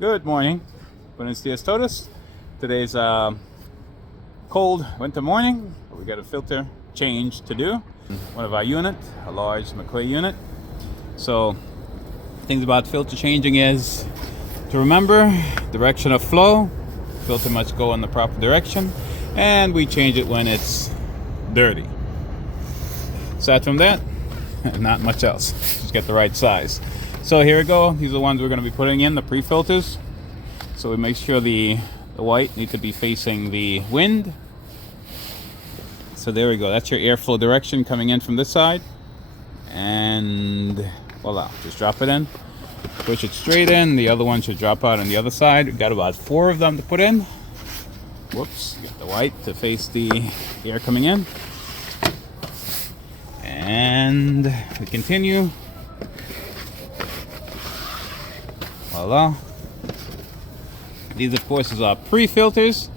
Good morning. Buenos dias todos. Today's cold winter morning. We got a filter change to do. One of our unit, a large McQuay unit. So things about filter changing is to remember direction of flow. Filter must go in the proper direction, and we change it when it's dirty. Aside from that, not much else. Just get the right size. So here we go. These are the ones we're going to be putting in, the pre-filters. So we make sure the white need to be facing the wind. So there we go. That's your airflow direction coming in from this side. And voila, just drop it in. Push it straight in. The other one should drop out on the other side. We've got about 4 of them to put in. Whoops. Get the white to face the air coming in. And we continue. Voila. These, of course, is our pre-filters.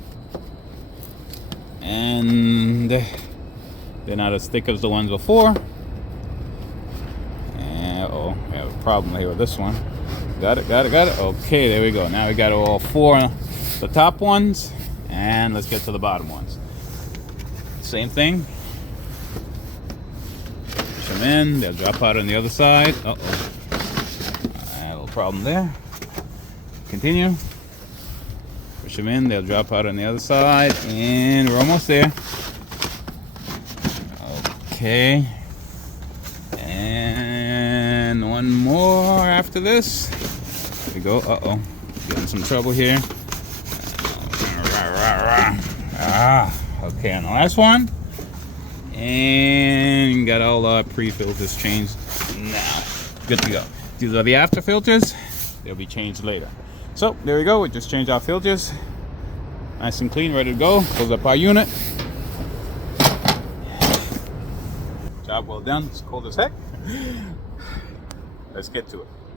And they're not as thick as the ones before. Uh-oh, we have a problem here with this one. Got it. Okay, there we go. Now we got all 4 the top ones. And let's get to the bottom ones. Same thing. Push them in. They'll drop out on the other side. Uh-oh. A little problem there. Continue. Push them in. They'll drop out on the other side. And we're almost there. Okay. And one more after this. There we go. Uh-oh. Getting some trouble here. Okay, and the last one. And got all our pre-filters changed now. Good to go. These are the after filters. They'll be changed later. So there we go. We just changed our filters. Nice and clean, ready to go. Close up our unit. Job well done. It's cold as heck. Let's get to it.